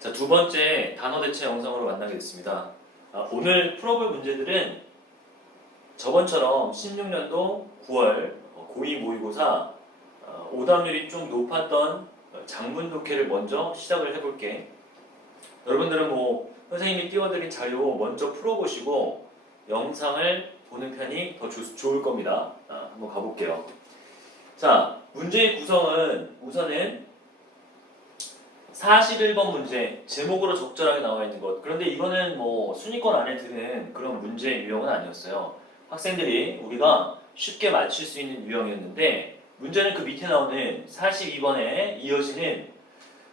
자, 두 번째 단어 대체 영상으로 만나게 됐습니다. 오늘 풀어볼 문제들은 저번처럼 16년도 9월 고2 모의고사 오답률이 좀 높았던 장문 독해를 먼저 시작을 해볼게. 여러분들은 뭐 선생님이 띄워드린 자료 먼저 풀어보시고 영상을 보는 편이 더 좋을 겁니다. 한번 가볼게요. 자, 문제의 구성은 우선은 41번 문제, 제목으로 적절하게 나와 있는 것. 그런데 이거는 뭐 순위권 안에 드는 그런 문제 유형은 아니었어요. 학생들이 우리가 쉽게 맞출 수 있는 유형이었는데 문제는 그 밑에 나오는 42번에 이어지는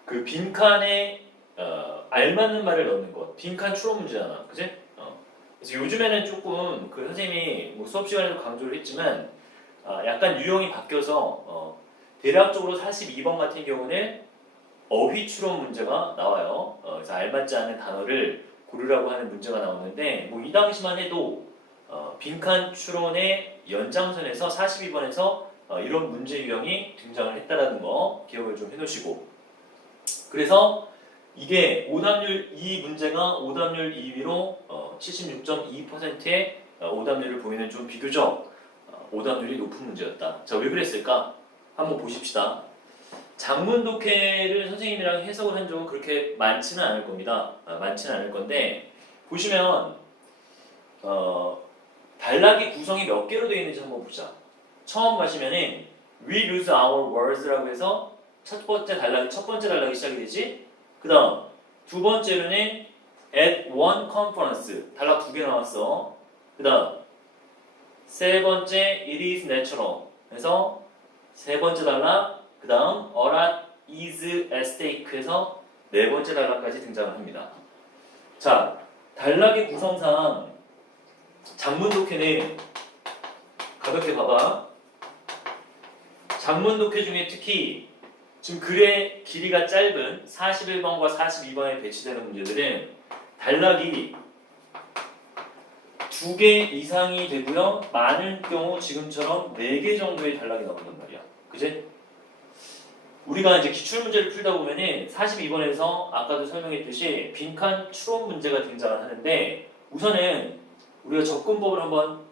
그 빈칸에 알맞는 말을 넣는 것. 빈칸 추론 문제잖아. 그지? 그래서 요즘에는 조금 그 선생님이 뭐 수업 시간에도 강조를 했지만 약간 유형이 바뀌어서 대략적으로 42번 같은 경우는 어휘 추론 문제가 나와요. 그래서 알맞지 않은 단어를 고르라고 하는 문제가 나오는데 뭐 이 당시만 해도 빈칸 추론의 연장선에서 42번에서 이런 문제 유형이 등장을 했다라는 거 기억을 좀 해놓으시고, 그래서 이게 오답률 이 문제가 오답률 2위로 76.2%의 오답률을 보이는 좀 비교적 오답률이 높은 문제였다. 자, 왜 그랬을까? 한번 보십시다. 장문 독해를 선생님이랑 해석을 한 적은 그렇게 많지는 않을 겁니다. 많지는 않을 건데 보시면 단락이 구성이 몇 개로 되어 있는지 한번 보자. 처음 가시면은 We lose our words라고 해서 첫 번째 단락이 시작이 되지. 그 다음 두 번째로는 at one conference 단락 두 개 나왔어. 그 다음 세 번째 it is natural 그래서 세 번째 단락, 그 다음 a lot is at stake에서 네 번째 단락까지 등장을 합니다. 자, 단락의 구성상 장문 독해는 가볍게 봐봐. 장문 독해 중에 특히 지금 글의 길이가 짧은 41번과 42번에 배치되는 문제들은 단락이 2개 이상이 되고요. 많은 경우 지금처럼 4개 정도의 단락이 나온단 말이야. 그지? 우리가 이제 기출문제를 풀다 보면은 42번에서 아까도 설명했듯이 빈칸 추론 문제가 등장을 하는데 우선은 우리가 접근법을 한번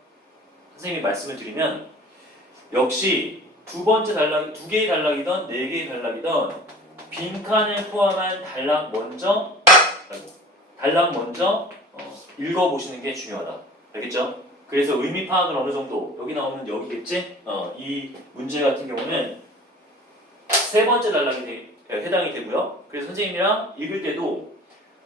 선생님이 말씀을 드리면 역시 두 개의 단락이든 네 개의 단락이든 빈칸을 포함한 단락 먼저 읽어보시는 게 중요하다. 알겠죠? 그래서 의미 파악을 어느 정도 여기 나오면 여기겠지? 이 문제 같은 경우는 세 번째 단락이 해당이 되고요. 그래서 선생님이랑 읽을 때도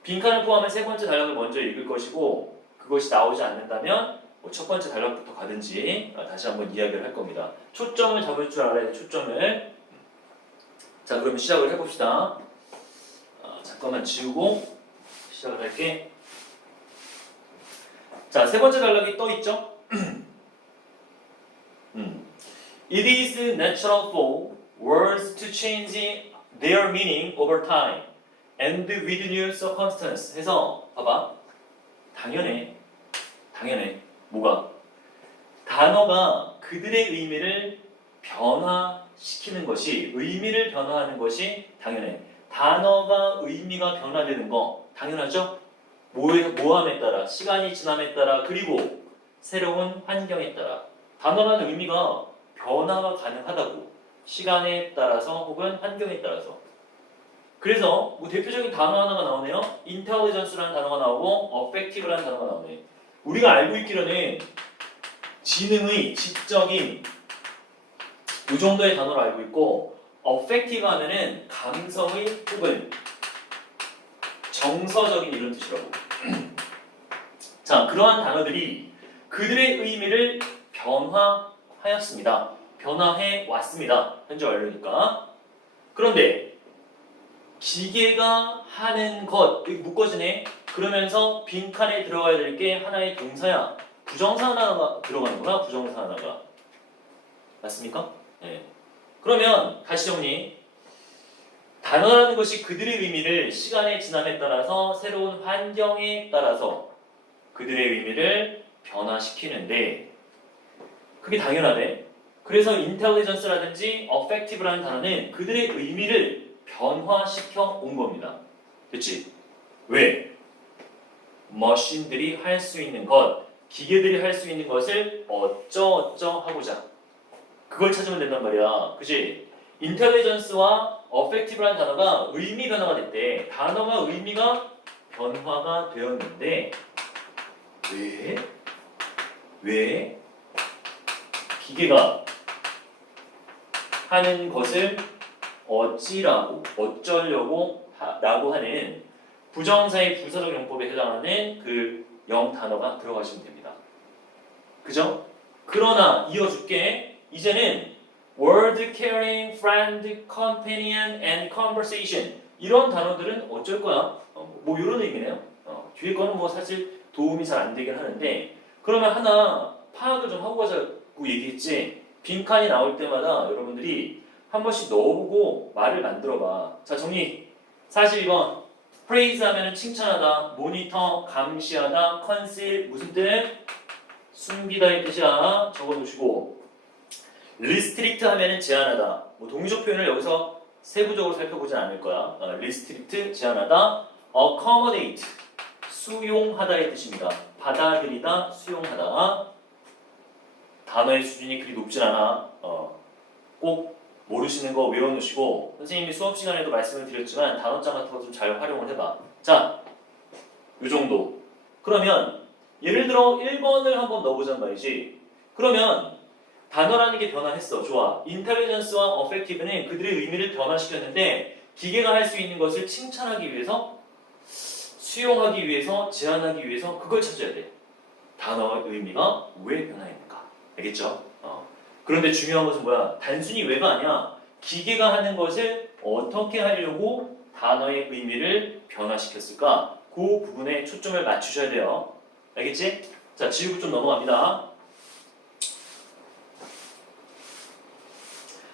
빈칸을 포함한 세 번째 단락을 먼저 읽을 것이고 그것이 나오지 않는다면 뭐 첫 번째 단락부터 가든지 다시 한번 이야기를 할 겁니다. 초점을 잡을 줄 알아야 돼. 초점을. 자, 그럼 시작을 해봅시다. 잠깐만 지우고 시작을 할게. 자, 세 번째 단락이 떠 있죠? It is natural for words to change their meaning over time and with new circumstance 해서 봐봐. 당연해. 뭐가? 단어가 그들의 의미를 변화시키는 것이, 의미를 변화하는 것이 당연해. 단어가 의미가 변화되는 거 당연하죠? 모함에 따라, 시간이 지남에 따라, 그리고 새로운 환경에 따라 단어라는 의미가 변화가 가능하다고. 시간에 따라서 혹은 환경에 따라서. 그래서 뭐 대표적인 단어 하나가 나오네요. intelligence라는 단어가 나오고 affective라는 단어가 나오네. 우리가 알고 있기로는 지능의, 지적인 이 정도의 단어로 알고 있고 affective 하면은 감성의 혹은 정서적인 이런 뜻이라고. 자, 그러한 단어들이 그들의 의미를 변화하였습니다. 변화해 왔습니다. 현재 완료니까. 그런데 기계가 하는 것, 여기 묶어지네. 그러면서 빈칸에 들어가야 될 게 하나의 동사야. 부정사 하나가 들어가는구나. 부정사 하나가. 맞습니까? 네. 그러면 다시 정리. 단어라는 것이 그들의 의미를 시간의 지남에 따라서 새로운 환경에 따라서 그들의 의미를 변화시키는데 그게 당연하대. 그래서 intelligence라든지 affective라는 단어는 그들의 의미를 변화시켜 온 겁니다. 그치? 왜? 머신들이 할 수 있는 것, 기계들이 할 수 있는 것을 어쩌어쩌 하고자. 그걸 찾으면 된단 말이야. 그치? 인텔리전스와 어펙티브라는 단어가 의미 변화가 됐대. 단어가 의미가 변화가 되었는데 왜? 왜? 기계가 하는 것을 어찌라고, 어쩌려고 라고 하는 부정사의 부사적 용법에 해당하는 그 영단어가 들어가시면 됩니다. 그죠? 그러나 이어줄게. 이제는 word carrying, friend, companion, and conversation 이런 단어들은 어쩔 거야? 뭐 이런 의미네요. 뒤에 거는 뭐 사실 도움이 잘 안 되긴 하는데 그러면 하나 파악을 좀 하고 가자고 얘기했지. 빈칸이 나올 때마다 여러분들이 한 번씩 넣어보고 말을 만들어봐. 자 정리. 42번. praise 하면은 칭찬하다, 모니터, 감시하다, conceal 무슨 뜻? 숨기다의 뜻이야. 적어놓으시고 restrict 하면은 제한하다. 뭐 동의적 표현을 여기서 세부적으로 살펴보진 않을 거야. restrict 제한하다, accommodate 수용하다의 뜻입니다. 받아들이다, 수용하다. 단어의 수준이 그리 높진 않아. 꼭 모르시는 거 외워놓으시고 선생님이 수업 시간에도 말씀을 드렸지만 단어장 같은 거 좀 잘 활용을 해봐. 자, 요 정도. 그러면 예를 들어 1번을 한번 넣어보잔 말이지. 그러면 단어라는 게 변화했어. 좋아. 인텔리전스와 어펙티브는 그들의 의미를 변화시켰는데 기계가 할 수 있는 것을 칭찬하기 위해서, 수용하기 위해서, 제한하기 위해서 그걸 찾아야 돼. 단어의 의미가 왜 변화했는가. 알겠죠? 그런데 중요한 것은 뭐야? 단순히 왜가 아니야. 기계가 하는 것을 어떻게 하려고 단어의 의미를 변화시켰을까? 그 부분에 초점을 맞추셔야 돼요. 알겠지? 자, 지우고 좀 넘어갑니다.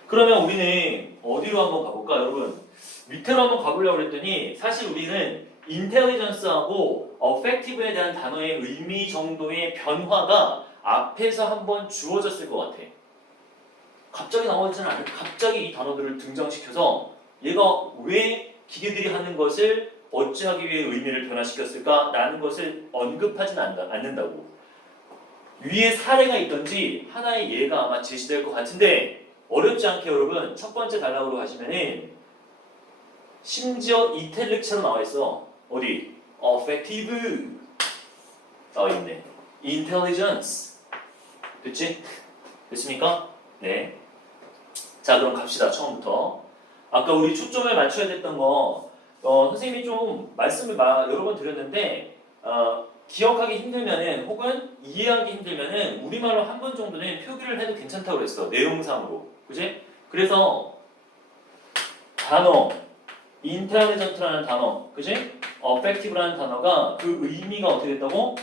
그러면 우리는 어디로 한번 가볼까, 여러분? 밑으로 한번 가보려고 했더니 사실 우리는 인텔리전스하고 어펙티브에 대한 단어의 의미 정도의 변화가 앞에서 한번 주어졌을 것 같아. 갑자기 나오지는 않을, 갑자기 이 단어들을 등장시켜서 얘가 왜 기계들이 하는 것을 어찌하기 위해 의미를 변화시켰을까? 라는 것을 언급하진 않는다고. 위에 사례가 있던지 하나의 예가 아마 제시될 것 같은데 어렵지 않게 여러분 첫 번째 단락으로 가시면은 심지어 이탈릭처럼 나와 있어. 어디? effective 나와 있네. intelligence 됐지? 됐습니까? 네. 자 그럼 갑시다. 처음부터. 아까 우리 초점을 맞춰야 됐던 거 선생님이 좀 말씀을 여러 번 드렸는데 기억하기 힘들면은 혹은 이해하기 힘들면은 우리말로 한 번 정도는 표기를 해도 괜찮다고 그랬어. 내용상으로. 그지? 그래서 단어 intelligent라는 단어, 그지? effective라는 단어가 그 의미가 어떻게 됐다고?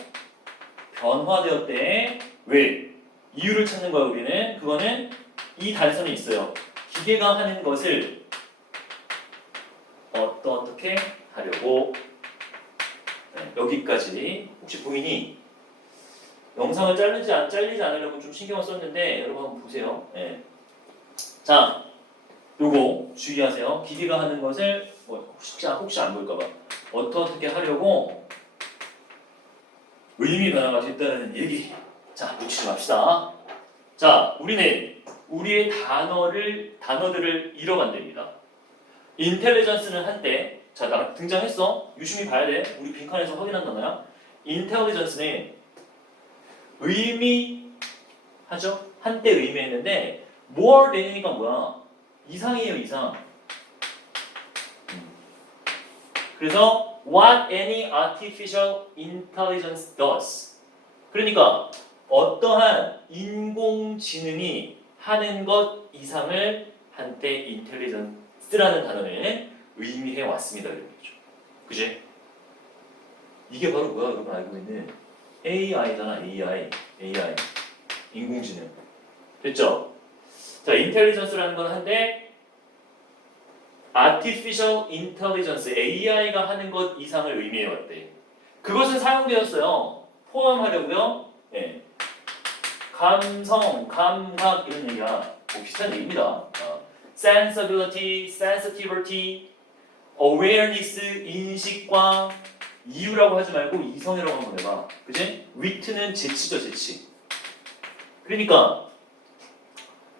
변화되었대. 왜? 이유를 찾는 거야 우리는. 그거는 이 단선이 있어요. 기계가 하는 것을 어떻게 하려고. 네, 여기까지. 혹시 보이니? 영상을 잘리지 않으려고 좀 신경을 썼는데 여러분 한번 보세요. 네. 자, 요거 주의하세요. 기계가 하는 것을 혹시 안 보일까봐 어떻게 하려고 의미 변화가 됐다는 얘기. 자, 놓치지 맙시다. 자, 우리는 우리의 단어들을 잃어간답니다. 인텔리전스는 한때, 자, 나 등장했어. 유심히 봐야 돼. 우리 빈칸에서 확인한 단어야. 인텔리전스는 의미하죠. 한때 의미했는데 more than이니까 뭐야? 이상이에요, 이상. 그래서 what any artificial intelligence does. 그러니까 어떠한 인공지능이 하는 것 이상을 한때 intelligence라는 단어는 의미해 왔습니다. 그지? 이게 바로 뭐야, 여러분 알고 있는 AI잖아. AI. 인공지능. 됐죠? 자, intelligence라는 건 한데 artificial intelligence, AI가 하는 것 이상을 의미해 왔대. 그것은 사용되었어요. 포함하려고요. 네. 감성, 감각 이런 얘기가 비슷한 얘기입니다. sensibility, sensitivity, awareness, 인식과 이유라고 하지 말고 이성이라고 한번 해봐. 그지? wit는 재치죠, 재치. 그러니까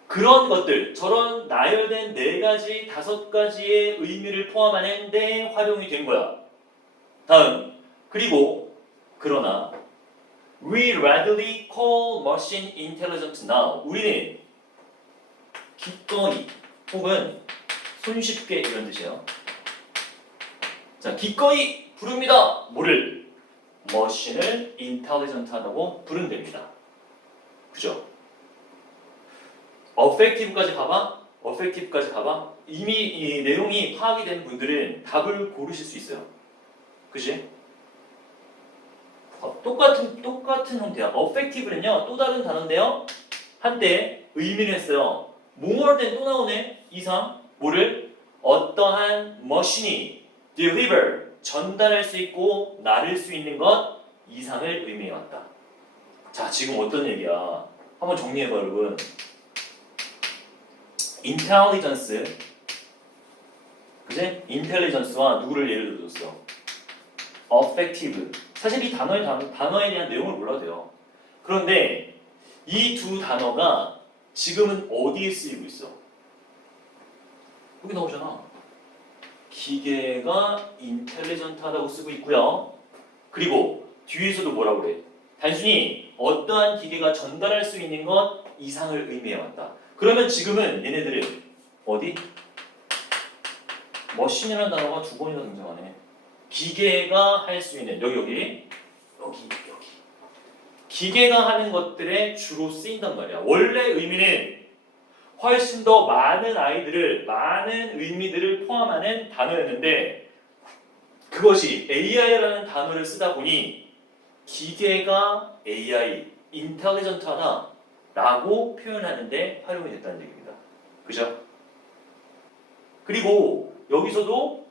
그런 것들, 저런 나열된 4가지, 5가지의 의미를 포함하는 데 활용이 된 거야. 다음, 그리고 그러나 we readily call machine intelligent now. 우리는 기꺼이 혹은 손쉽게 이런 뜻이에요. 자, 기꺼이 부릅니다. 뭐를? 머신을 intelligent하다고 부른답니다. 그죠? effective까지 가봐. effective까지 가봐. 이미 이 내용이 파악이 된 분들은 답을 고르실 수 있어요. 그지? 똑같은 형태야. effective는요, 또 다른 단어인데요. 한때 의미를 했어요. more than 또 나오네. 이상. 뭐를? 어떠한 머신이 deliver, 전달할 수 있고 나를 수 있는 것 이상을 의미해왔다. 자, 지금 어떤 얘기야? 한번 정리해봐, 여러분. intelligence, 그지? intelligence와 누구를 예를 들었어? effective. 사실 이 단어에 대한 내용을 몰라도 돼요. 그런데 이 두 단어가 지금은 어디에 쓰이고 있어? 여기 나오잖아. 기계가 인텔리전트하다고 쓰고 있고요. 그리고 뒤에서도 뭐라고 그래? 단순히 어떠한 기계가 전달할 수 있는 것 이상을 의미해왔다. 그러면 지금은 얘네들은 어디? 머신이라는 단어가 2번이나 등장하네. 기계가 할 수 있는 여기 기계가 하는 것들에 주로 쓰인단 말이야. 원래 의미는 훨씬 더 많은 많은 의미들을 포함하는 단어였는데 그것이 AI라는 단어를 쓰다 보니 기계가 AI, 인텔리전트하다 라고 표현하는데 활용이 됐다는 얘기입니다. 그죠? 그리고 여기서도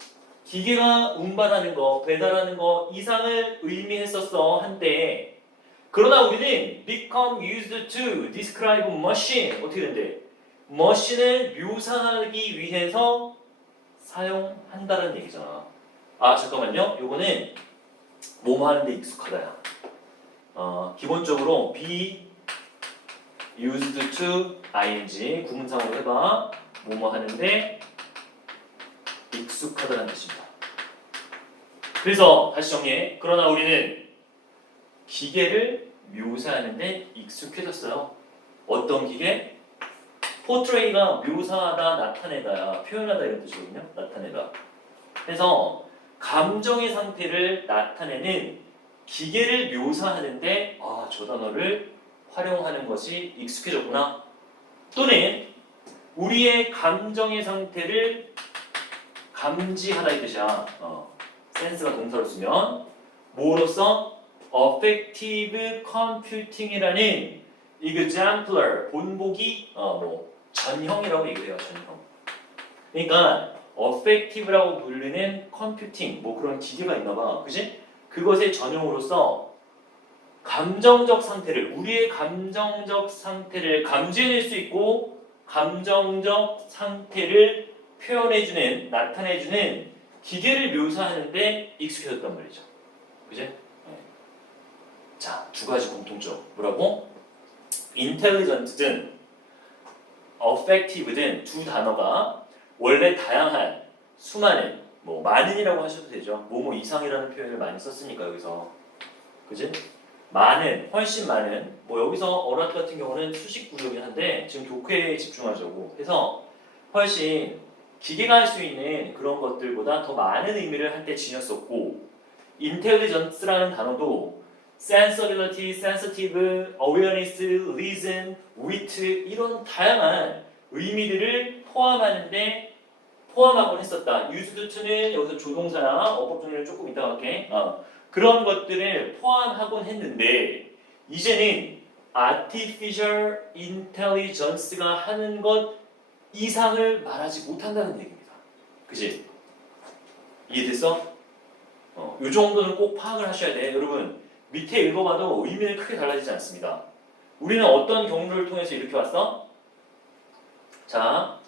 기계가 운반하는 거, 배달하는 거 이상을 의미했었어 한때. 그러나 우리는 become used to describe machine 어떻게 된대? 머신을 묘사하기 위해서 사용한다는 얘기잖아. 아 잠깐만요. 요거는 뭐뭐 하는데 익숙하다야. 기본적으로 be used to ing 구문상으로 해봐. 뭐뭐 하는데 익숙하다는 뜻입니다. 그래서 다시 정리해. 그러나 우리는 기계를 묘사하는데 익숙해졌어요. 어떤 기계? 포트레이가 묘사하다, 나타내다야, 표현하다 이런 뜻이거든요. 나타내다. 그래서 감정의 상태를 나타내는 기계를 묘사하는데 저 단어를 활용하는 것이 익숙해졌구나. 또는 우리의 감정의 상태를 감지하다 이 뜻이야. 센스가 동사로 쓰면 뭐로써 affective computing이라는 exemplar 본보기 전형이라고 얘기해요. 전형. 그러니까 affective라고 부르는 computing 그런 기계가 있나봐. 그지? 그것의 전형으로서 감정적 상태를 우리의 감정적 상태를 감지해낼 수 있고 감정적 상태를 표현해주는 나타내주는 기계를 묘사하는데 익숙해졌단 말이죠. 그지? 네. 자, 2가지 공통점. 뭐라고? intelligent든 effective든 두 단어가 원래 다양한 수많은 많은이라고 하셔도 되죠. 뭐뭐 이상이라는 표현을 많이 썼으니까 여기서. 그지? 많은, 훨씬 많은 여기서 어랏 같은 경우는 수식 구조긴 한데 지금 독해에 집중하자고 해서 훨씬 기계가 할 수 있는 그런 것들보다 더 많은 의미를 한때 지녔었고 intelligence라는 단어도 sensibility, sensitive, awareness, reason, wit 이런 다양한 의미들을 포함하곤 했었다. used to는 여기서 조동사나 어법 정리를 조금 이따가 할게. 그런 것들을 포함하곤 했는데 이제는 artificial intelligence가 하는 것 이상을 말하지 못한다는 얘기입니다. 그지? 이해됐어? 이 정도는 꼭 파악을 하셔야 돼. 여러분 밑에 읽어봐도 의미는 크게 달라지지 않습니다. 우리는 어떤 경로를 통해서 이렇게 왔어? 자,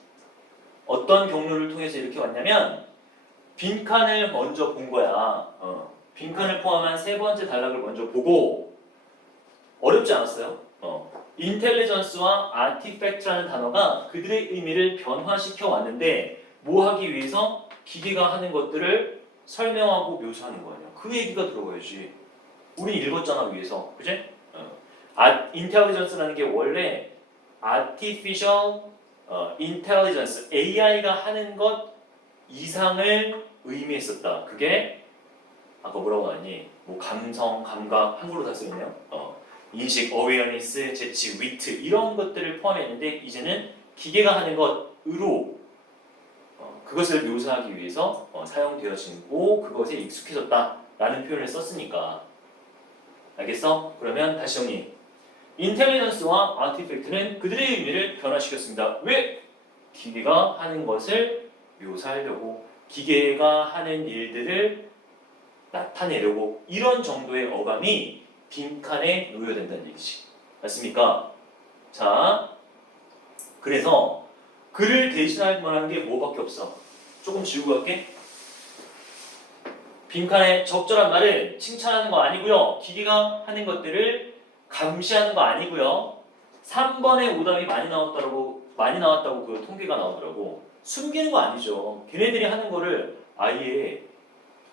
어떤 경로를 통해서 이렇게 왔냐면 빈칸을 먼저 본 거야. 빈칸을 포함한 세 번째 단락을 먼저 보고 어렵지 않았어요? 인텔리전스와 아티팩트라는 단어가 그들의 의미를 변화시켜 왔는데 뭐 하기 위해서 기계가 하는 것들을 설명하고 묘사하는 거 아니야. 그 얘기가 들어가야지. 우리 읽었잖아 위에서, 그지? 인텔리전스라는 게 원래 artificial intelligence, AI가 하는 것 이상을 의미했었다. 그게 아까 뭐라고 하니? 뭐 감성, 감각, 한글로 다 써있네요. 인식, awareness, 재치, 위트 이런 것들을 포함했는데 이제는 기계가 하는 것으로 그것을 묘사하기 위해서 사용되어지고 그것에 익숙해졌다라는 표현을 썼으니까 알겠어? 그러면 다시 정리. 인텔리전스와 아티팩트는 그들의 의미를 변화시켰습니다. 왜? 기계가 하는 것을 묘사하려고, 기계가 하는 일들을 나타내려고, 이런 정도의 어감이 빈칸에 놓여된다는 얘기지. 맞습니까? 자, 그래서 그를 대신할 만한 게 뭐밖에 없어. 조금 지우고 갈게. 빈칸에 적절한 말은 칭찬하는 거 아니고요. 기계가 하는 것들을 감시하는 거 아니고요. 3번에 오답이 많이 나왔다고 그 통계가 나오더라고. 숨기는 거 아니죠. 걔네들이 하는 거를 아예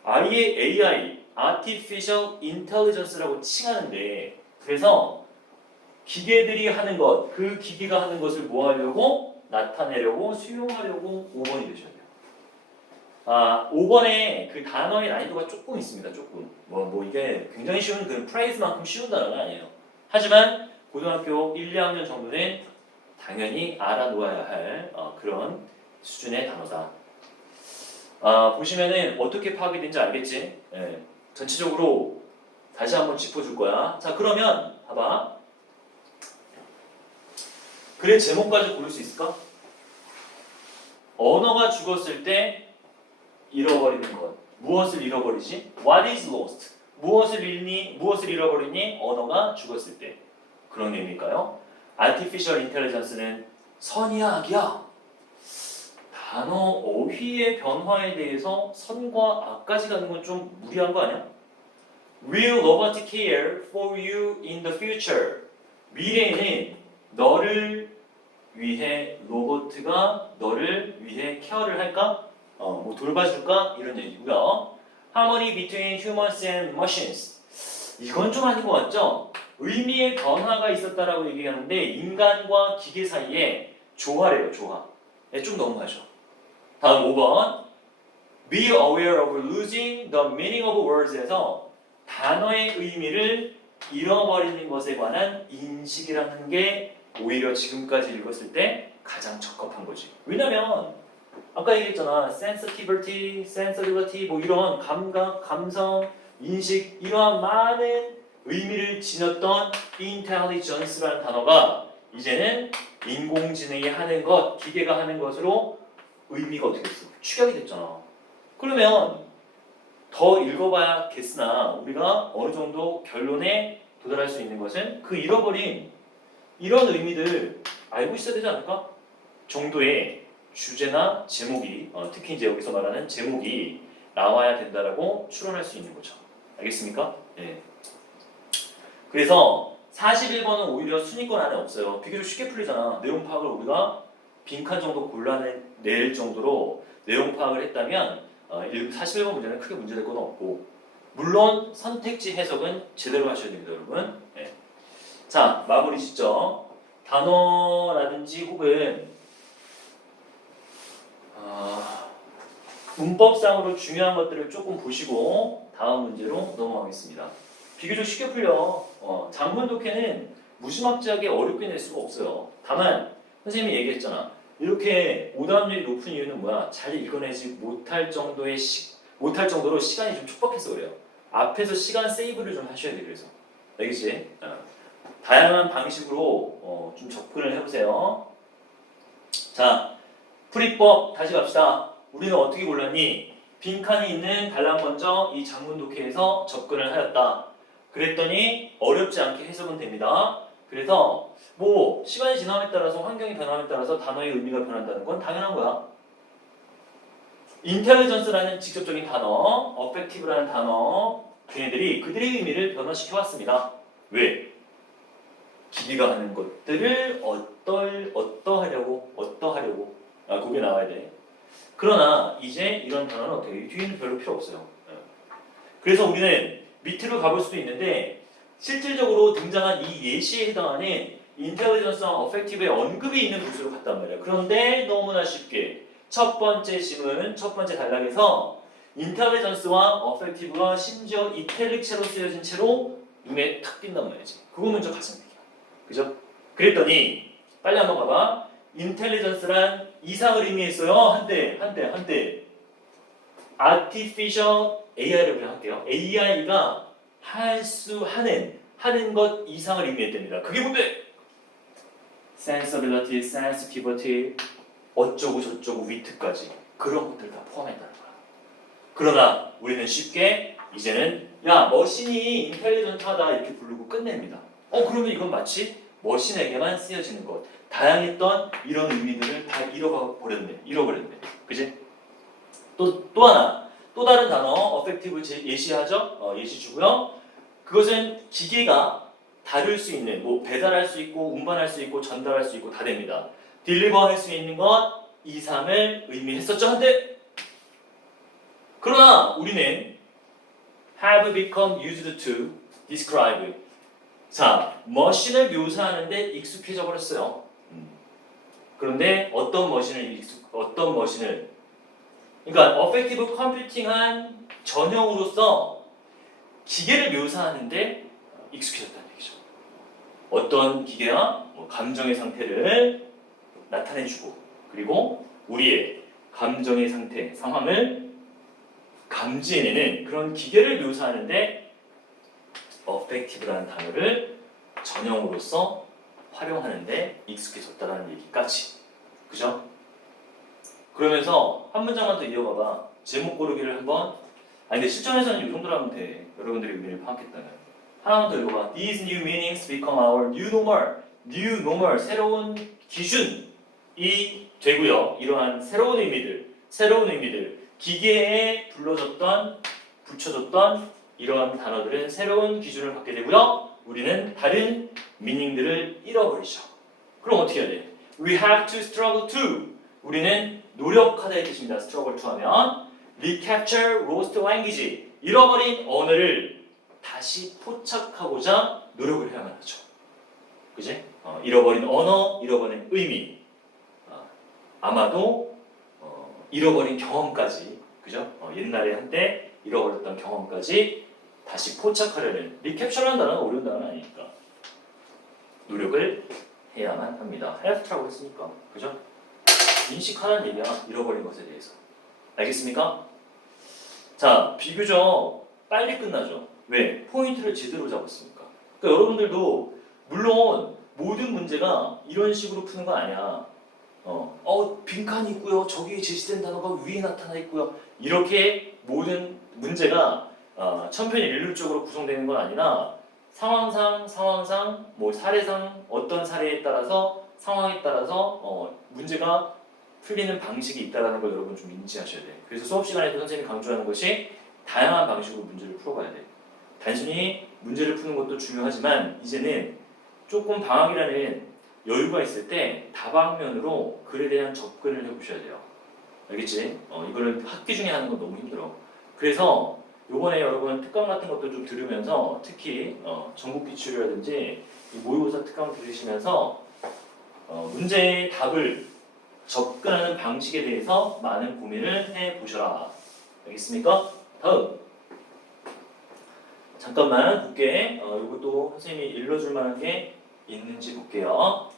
AI, Artificial Intelligence라고 칭하는데, 그래서 기계들이 하는 것, 그 기계가 하는 것을 뭐 하려고? 나타내려고, 수용하려고 5번이 되셔야 돼요. 5번에 그 단어의 난이도가 조금 있습니다. 조금. 뭐 이게 굉장히 쉬운, 그 프레이즈만큼 쉬운 단어는 아니에요. 하지만 고등학교 1, 2학년 정도는 당연히 알아놓아야 할 그런 수준의 단어다. 보시면은 어떻게 파악이 된지 알겠지? 예, 전체적으로 다시 한번 짚어줄 거야. 자, 그러면 봐봐. 글의 제목까지 고를 수 있을까? 언어가 죽었을 때 잃어버리는 것. 무엇을 잃어버리지? What is lost? 무엇을 잃니? 무엇을 잃어버리니? 언어가 죽었을 때. 그런 의미일까요? Artificial Intelligence는 선이야, 악이야? 단어 어휘의 변화에 대해서 선과 악까지 가는 건 좀 무리한 거 아니야? Will robot care for you in the future? 미래에는 너를 위해 로봇가 너를 위해 케어를 할까? 뭐 돌봐줄까? 이런 얘기고요. Harmony between humans and machines. 이건 좀 아닌 것 같죠? 의미의 변화가 있었다라고 얘기하는데 인간과 기계 사이에 조화래요, 조화. 네, 좀 넘어가죠. 다음 5번. Be aware of losing the meaning of words에서 단어의 의미를 잃어버리는 것에 관한 인식이라는 게 오히려 지금까지 읽었을 때 가장 적합한 거지. 왜냐면 아까 얘기했잖아. sensitivity 뭐 이런 감각, 감성, 인식 이러한 많은 의미를 지녔던 intelligence라는 단어가 이제는 인공지능이 하는 것, 기계가 하는 것으로 의미가 어떻게 됐어? 축약이 됐잖아. 그러면 더 읽어봐야겠으나 우리가 어느 정도 결론에 도달할 수 있는 것은 그 잃어버린 이런 의미들 알고 있어야 되지 않을까? 정도의 주제나 제목이 특히 이제 여기서 말하는 제목이 나와야 된다라고 추론할 수 있는 거죠. 알겠습니까? 네. 그래서 41번은 오히려 순위권 안에 없어요. 비교적 쉽게 풀리잖아. 내용 파악을 우리가 빈칸 정도 골라낼 정도로 내용 파악을 했다면 41번 문제는 크게 문제될 건 없고 물론 선택지 해석은 제대로 하셔야 됩니다, 여러분. 네. 자, 마무리 짓죠. 단어라든지 혹은 문법상으로 중요한 것들을 조금 보시고 다음 문제로 넘어가겠습니다. 비교적 쉽게 풀려. 장문 독해는 무지막지하게 어렵게 낼 수가 없어요. 다만 선생님이 얘기했잖아. 이렇게 오답률이 높은 이유는 뭐야? 잘 읽어내지 못할 정도로 시간이 좀 촉박해서 그래요. 앞에서 시간 세이브를 좀 하셔야 돼. 그래서 알겠지? 다양한 방식으로 좀 접근을 해보세요. 자, 풀이법 다시 갑시다. 우리는 어떻게 골랐니? 빈칸이 있는 단락 먼저 이 장문 독해에서 접근을 하였다. 그랬더니 어렵지 않게 해석은 됩니다. 그래서 뭐 시간이 지남에 따라서 환경이 변함에 따라서 단어의 의미가 변한다는 건 당연한 거야. 인텔리전스라는 직접적인 단어, 어펙티브라는 단어, 걔네들이 그들의 의미를 변화시켜 왔습니다. 왜? 기계가 하는 것들을 어떠하려고 그게 나와야 돼. 그러나 이제 이런 단어는 어떻게 해요? 뒤에는 별로 필요 없어요. 그래서 우리는 밑으로 가볼 수도 있는데 실질적으로 등장한 이 예시에 해당하는 인텔리전스와 어펙티브의 언급이 있는 곳으로 갔단 말이야. 그런데 너무나 쉽게 첫 번째 심은 첫 번째 단락에서 인텔리전스와 어펙티브가 심지어 이탈릭체로 쓰여진 채로 눈에 탁 띈단 말이지. 그거 먼저 가정되기야. 그죠? 그랬더니 빨리 한번 가봐. 인텔리전스란 이상을 의미했어요. 한때. artificial AI를 그냥 할게요. AI가 하는 것 이상을 의미했답니다. 그게 뭔데? sensibility, sensitivity, 어쩌고 저쩌고 위트까지 그런 것들 다 포함했다는 거야. 그러나 우리는 쉽게 이제는 야 머신이 인텔리전트하다 이렇게 부르고 끝냅니다. 그러면 이건 마치 머신에게만 쓰여지는 것. 다양했던 이런 의미들을 다 잃어버렸네. 그지? 또 하나, 또 다른 단어, 어펙티브 예시하죠? 예시 주고요. 그것은 기계가 다룰 수 있는, 배달할 수 있고, 운반할 수 있고, 전달할 수 있고, 다 됩니다. 딜리버 할 수 있는 것 이상을 의미했었죠, 한데. 그러나 우리는 have become used to describe. 자, 머신을 묘사하는데 익숙해져 버렸어요. 그런데 어떤 머신을 그러니까 어펙티브 컴퓨팅한 전형으로서 기계를 묘사하는데 익숙해졌다는 얘기죠. 어떤 기계가 감정의 상태를 나타내주고 그리고 우리의 감정의 상태, 상황을 감지해내는 그런 기계를 묘사하는데 어펙티브라는 단어를 전형으로서 활용하는데 익숙해졌다는 얘기까지. 그죠? 그러면서 한 문장만 더 이어가봐. 제목 고르기를 한번. 근데 실전에서는 이 정도로 하면 돼. 여러분들의 의미를 파악했다면. 하나만 더 읽어봐. These new meanings become our new normal. New normal. 새로운 기준이 되고요. 이러한 새로운 의미들. 기계에 붙여줬던 이러한 단어들은 새로운 기준을 갖게 되고요. 우리는 다른 미닝들을 잃어버리죠. 그럼 어떻게 해야 돼? We have to struggle to. 우리는 노력하다의 뜻입니다. struggle to 하면 recapture lost language. 잃어버린 언어를 다시 포착하고자 노력을 해야만 하죠. 그지? 잃어버린 언어, 잃어버린 의미. 아마도 잃어버린 경험까지. 그죠? 옛날에 한때 잃어버렸던 경험까지 다시 포착하려는 리캡처라는 단어는 어려운 단어는 아니니까 노력을 해야만 합니다. have라고 했으니까. 그죠? 인식하는 얘기야. 잃어버린 것에 대해서. 알겠습니까? 자, 비교적 빨리 끝나죠. 왜? 포인트를 제대로 잡았으니까. 그러니까 여러분들도 물론 모든 문제가 이런 식으로 푸는 건 아니야. 빈칸이 있고요. 저기 제시된 단어가 위에 나타나 있고요. 이렇게 모든 문제가 천편일률적으로 구성되는 건 아니라 상황상, 사례상 어떤 사례에 따라서 상황에 따라서 문제가 풀리는 방식이 있다는 걸 여러분 좀 인지하셔야 돼요. 그래서 수업 시간에 선생님이 강조하는 것이 다양한 방식으로 문제를 풀어가야 돼요. 단순히 문제를 푸는 것도 중요하지만 이제는 조금 방학이라는 여유가 있을 때 다방면으로 글에 대한 접근을 해보셔야 돼요. 알겠지? 이거를 학기 중에 하는 건 너무 힘들어. 그래서 요번에 여러분 특강 같은 것도 좀 들으면서 특히 전국기출이라든지 모의고사 특강 들으시면서 문제의 답을 접근하는 방식에 대해서 많은 고민을 해보셔라. 알겠습니까? 다음. 잠깐만 볼게. 이것도 선생님이 일러줄 만한 게 있는지 볼게요.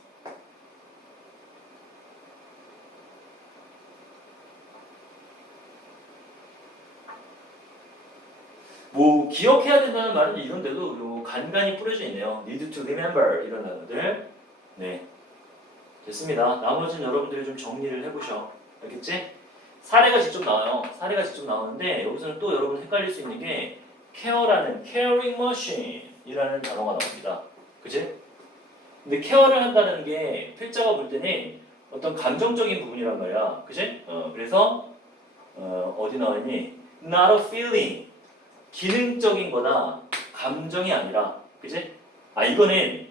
기억해야 된다는 말은 이런데도 간간히 뿌려져 있네요. need to remember 이런 단어들. 네, 됐습니다. 나머지는 여러분들이 좀 정리를 해보셔. 알겠지? 사례가 직접 나와요. 사례가 직접 나오는데 여기서는 또 여러분 헷갈릴 수 있는 게 caring machine이라는 단어가 나옵니다. 그치? 근데 케어를 한다는 게 필자가 볼 때는 어떤 감정적인 부분이란 말이야. 그치? 그래서 어디 나와있니? Not a feeling. 기능적인 거다. 감정이 아니라. 그지? 이거는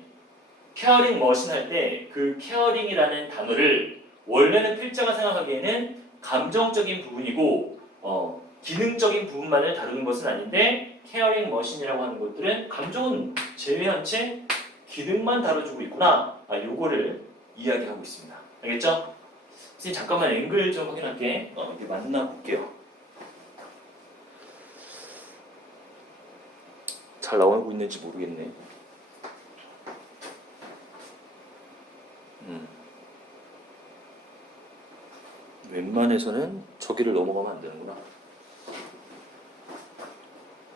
caring 머신 할 때 그 caring이라는 단어를 원래는 필자가 생각하기에는 감정적인 부분이고 기능적인 부분만을 다루는 것은 아닌데 caring 머신이라고 하는 것들은 감정은 제외한 채 기능만 다뤄주고 있구나. 요거를 이야기하고 있습니다. 알겠죠? 선생님 잠깐만 앵글 좀 확인할게. 이렇게 만나 볼게요. 잘 나오고 있는지 모르겠네. 웬만해서는 저기를 넘어가면 안 되는구나.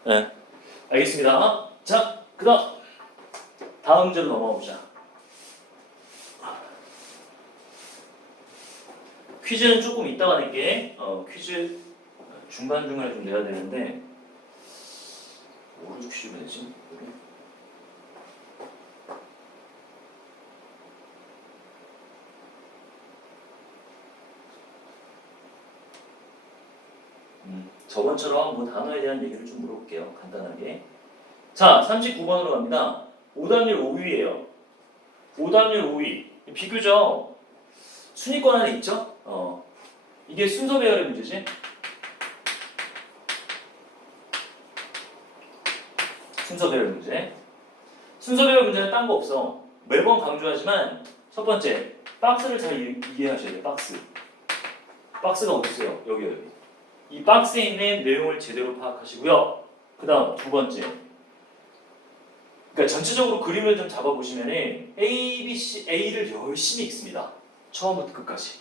네, 알겠습니다. 자, 다음 문제로 넘어가 보자. 퀴즈는 조금 이따가 낼게. 퀴즈 중간중간에 좀 내야 되는데 뭐를 적시면 되지? 저번처럼 뭐 단어에 대한 얘기를 좀 물어볼게요. 간단하게. 자, 39번으로 갑니다. 오답률 5위예요. 오답률 5위. 비교적 순위권 안에 있죠? 이게 순서 배열의 문제지? 순서 배열 문제. 순서 배열 문제는 딴 거 없어. 매번 강조하지만 첫 번째, 박스를 잘 이해하셔야 돼요. 박스가 어디 있어요? 여기요, 여기. 이 박스에 있는 내용을 제대로 파악하시고요. 그 다음 두 번째. 그러니까 전체적으로 그림을 좀 잡아보시면은 A, B, C, A를 열심히 읽습니다. 처음부터 끝까지.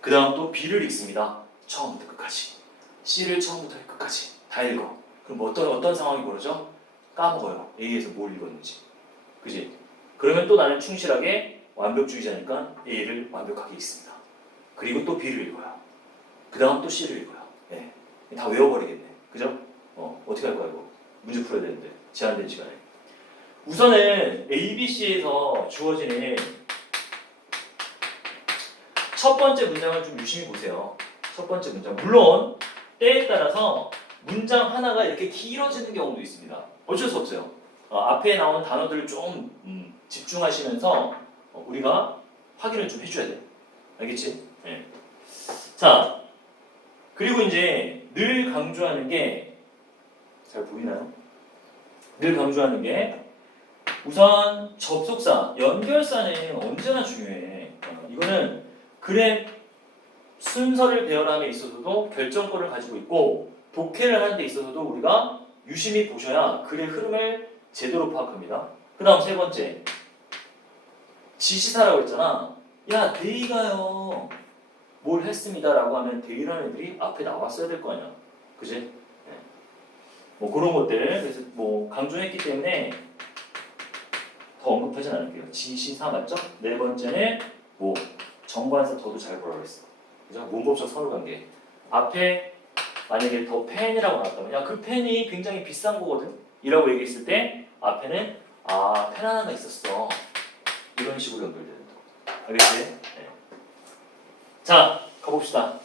그 다음 또 B를 읽습니다. 처음부터 끝까지. C를 처음부터 끝까지. 다 읽어. 그럼 어떤 상황이 벌어져? 까먹어요. A에서 뭘 읽었는지. 그지? 그러면 또 나는 충실하게 완벽주의자니까 A를 완벽하게 읽습니다. 그리고 또 B를 읽어요. 그 다음 또 C를 읽어요. 네. 다 외워버리겠네. 그죠? 어떻게 할 거야, 이거? 문제 풀어야 되는데. 제한된 시간에. 우선은 ABC에서 주어지는 첫 번째 문장을 좀 유심히 보세요. 첫 번째 문장. 물론 때에 따라서 문장 하나가 이렇게 길어지는 경우도 있습니다. 어쩔 수 없어요. 앞에 나온 단어들을 좀 집중하시면서 우리가 확인을 좀 해줘야 돼. 알겠지? 네. 자, 그리고 이제 늘 강조하는 게 잘 보이나요? 늘 강조하는 게 우선 접속사, 연결사는 언제나 중요해. 이거는 글의 순서를 배열함에 있어서도 결정권을 가지고 있고 독해를 하는 데 있어서도 우리가 유심히 보셔야 글의 흐름을 제대로 파악합니다. 그 다음 세 번째, 지시사라고 했잖아. 야, 데이가요 뭘 했습니다 라고 하면 데이라는 애들이 앞에 나왔어야 될 거 아니야. 그지? 네. 뭐 그런 것들 그래서 뭐 강조했기 때문에 더 언급하진 않을게요. 지시사 맞죠? 네 번째는 뭐 정관사 더도 잘 보라고 했어. 그죠? 문법적 서술관계. 앞에 만약에 더 펜이라고 나왔다면 야, 그 펜이 굉장히 비싼 거거든? 이라고 얘기했을 때 앞에는 펜 하나가 있었어. 이런 식으로 연결되는 거. 알겠지? 네. 자, 가봅시다.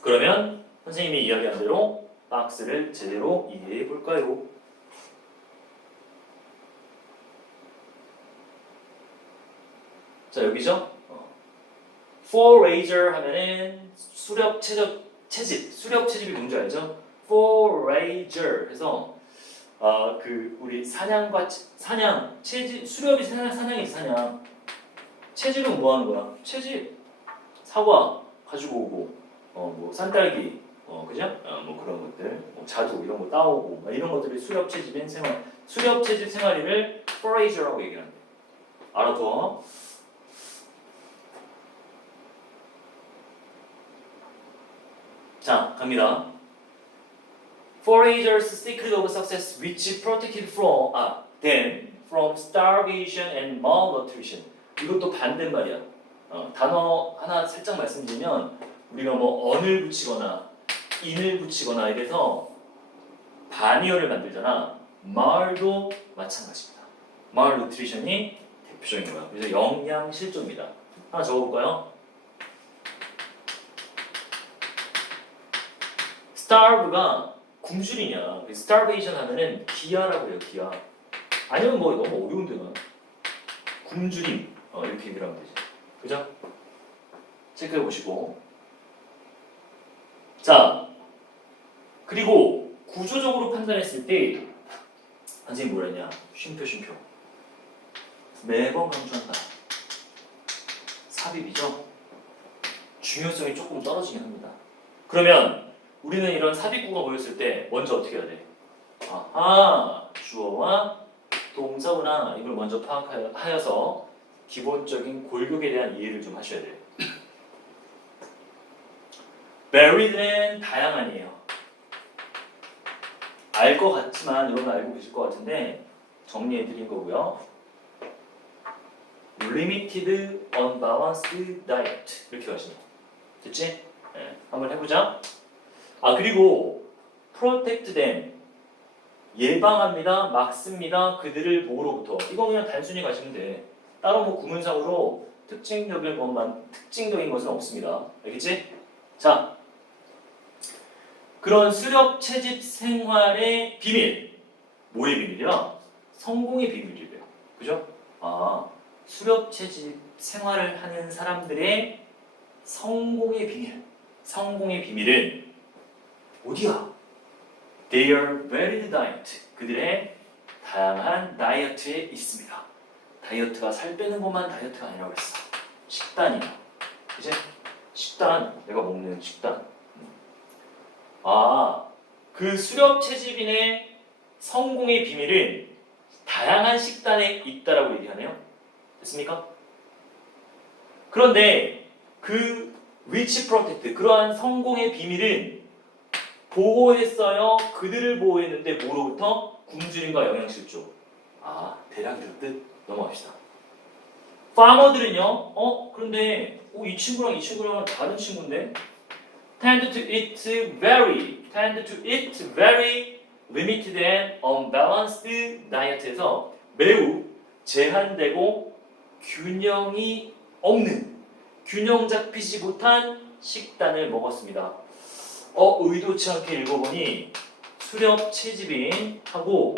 그러면 선생님이 이야기한 대로 박스를 제대로 이해해 볼까요? 자, 여기죠? forager 하면은 수렵 채집, 수렵 채집이 뭔지 알죠? forager 해서 우리 사냥과 사냥, 채집, 수렵이 사냥이지 사냥. 채집은 뭐 하는 거야? 채집, 사과 가지고 오고, 뭐 산딸기, 그죠? 뭐 그런 것들, 뭐 자두 이런 거 따오고, 이런 것들이 수렵 채집인 생활, 수렵 채집 생활이를 forager라고 얘기하는데, 알아둬. 자, 갑니다. Foragers' secret of success which protected them from starvation and malnutrition. 이것도 반대말이야. 단어 하나 살짝 말씀드리면 우리가 뭐 언을 붙이거나 인을 붙이거나 이래서 반의어를 만들잖아. 말도 마찬가지입니다. malnutrition이 대표적인 거야. 그래서 영양 실조입니다. 하나 적어볼까요? starve가 굶주리냐, starvation 하면은 기아라고 해요, 기아. 아니면 뭐 너무 어려운데나 굶주림, 이렇게 얘기를 하면 되죠. 그죠? 체크해 보시고. 자, 그리고 구조적으로 판단했을 때 선생님 뭐라 했냐? 쉼표. 매번 강조한다. 삽입이죠? 중요성이 조금 떨어지긴 합니다. 그러면 우리는 이런 삽입구가 보였을 때 먼저 어떻게 해야 돼? 아하, 주어와 동사구나. 이걸 먼저 파악하여서 기본적인 골격에 대한 이해를 좀 하셔야 돼요. varied는 다양한이에요. 알 것 같지만 여러분 알고 계실 것 같은데 정리해드린 거고요. limited, unbalanced diet 이렇게 가시면 됐지? 네, 한번 해보자. 그리고 protect them 예방합니다, 막습니다. 그들을 뭐로부터? 이거 그냥 단순히 가시면 돼. 따로 뭐 구문상으로 특징적인 것은 없습니다. 알겠지? 자, 그런 수렵 채집 생활의 비밀. 뭐의 비밀이야? 성공의 비밀이래요. 그죠? 수렵 채집 생활을 하는 사람들의 성공의 비밀. 성공의 비밀은 어디야? Their varied diet. 그들의 다양한 다이어트에 있습니다. 다이어트가 살 빼는 것만 다이어트가 아니라고 했어. 식단이야. 그치? 식단. 내가 먹는 식단. 그 수렵 채집인의 성공의 비밀은 다양한 식단에 있다라고 얘기하네요. 됐습니까? 그런데 그 which protect, 그러한 성공의 비밀은 보호했어요. 그들을 보호했는데 뭐로부터? 굶주림과 영양실조. 대략 이런 뜻. 넘어갑시다. farmer들은요. 그런데 이 친구랑 이 친구랑은 다른 친구인데 tend to eat very limited and unbalanced diet에서 매우 제한되고 균형이 없는, 균형 잡히지 못한 식단을 먹었습니다. 의도치 않게 읽어보니 수렵 채집인하고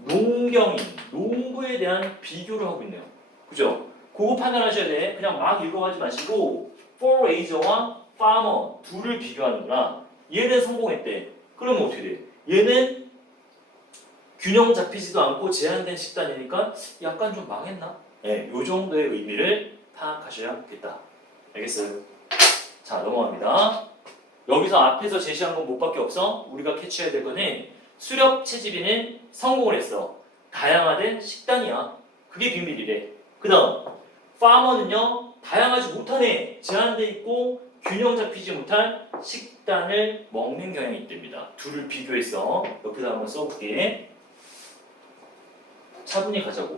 농경인, 농부에 대한 비교를 하고 있네요. 그죠? 그거 판단하셔야 돼. 그냥 막 읽어가지 마시고 forager와 farmer 둘을 비교하는구나. 얘는 성공했대. 그러면 어떻게 돼? 얘는 균형 잡히지도 않고 제한된 식단이니까 약간 좀 망했나? 네, 요 정도의 의미를 파악하셔야겠다. 알겠어요? 자, 넘어갑니다. 여기서 앞에서 제시한 건 뭐밖에 없어? 우리가 캐치해야 될 거는 수렵 채집인은 성공을 했어. 다양화된 식단이야. 그게 비밀이래. 그 다음 farmer는요, 다양하지 못하네. 제한돼 있고 균형 잡히지 못한 식단을 먹는 경향이 있답니다. 둘을 비교해서 옆에다 한번 써볼게. 차분히 가자고.